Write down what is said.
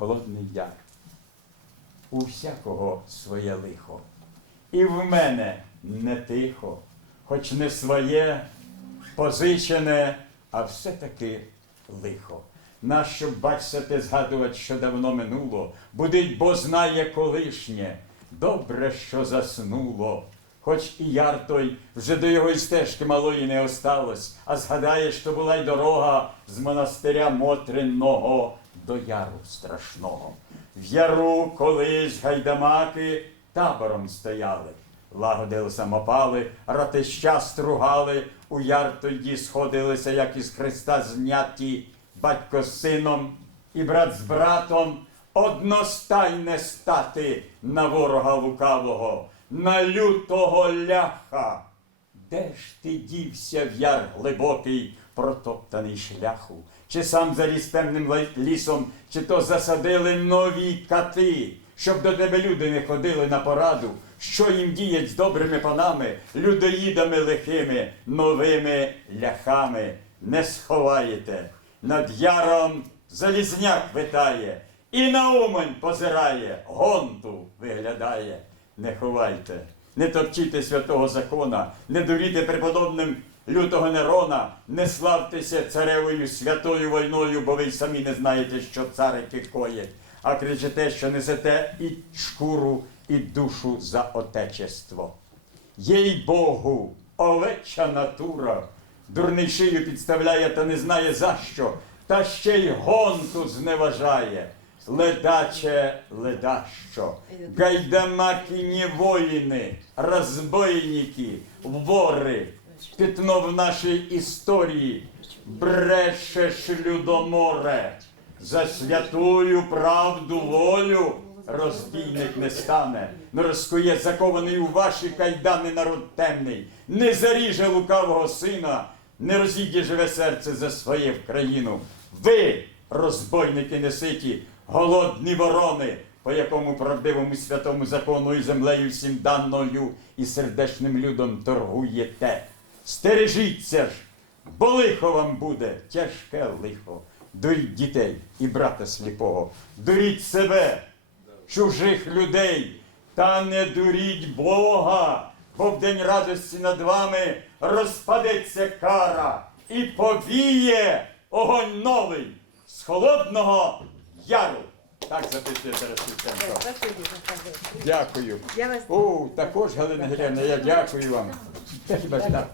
холодний яр. У всякого своє лихо. І в мене не тихо, хоч не своє, позичене, а все-таки лихо. Нащо бачся те згадувати, що давно минуло, будить, бо знає колишнє. Добре, що заснуло. Хоч і яр той вже до його стежки малої не осталось, а згадає, що була й дорога з монастиря Мотринного до яру страшного. В яру колись гайдамаки табором стояли, лагодили самопали, ратища стругали, у яр тоді сходилися, як із Христа зняті, батько з сином і брат з братом, одностайне стати на ворога лукавого, на лютого ляха. Де ж ти дівся в яр глибокий, протоптаний шляху? Чи сам заріс темним лісом, чи то засадили нові кати, щоб до тебе люди не ходили на пораду, що їм діять з добрими панами, людоїдами лихими, новими ляхами не сховаєте. Над яром залізняк витає, і на умань позирає, гонту виглядає. Не ховайте, не топчіте святого закона, не дуріте преподобним лютого Нерона, не славтеся царевою святою войною, бо ви й самі не знаєте, що царики коять, а кричите, що несете і шкуру, і душу за отечество. Їй Богу, овеча натура, дурний шию підставляє та не знає за що, та ще й гонту зневажає. Ледаче ледащо, гайдамакіні воїни, розбойники, вори, пятно в нашій історії, брешеш людоморе, за святую правду волю розбійник не стане, не розкує закований у ваші кайдани народ темний, не заріже лукавого сина, не розійде живе серце за своє в країну. Ви, розбойники неситі, голодні ворони, по якому правдивому святому закону і землею всім даною і сердечним людом торгуєте. Стережіться ж, бо лихо вам буде, тяжке лихо. Дуріть дітей і брата сліпого, дуріть себе, чужих людей, та не дуріть Бога, бо в день радості над вами розпадеться кара і повіє огонь новий з холодного яру. Так записує Тарас Шевченко. Дякую. Я вас О, також Галина Григорівна, я дякую вам. Хіба ж так?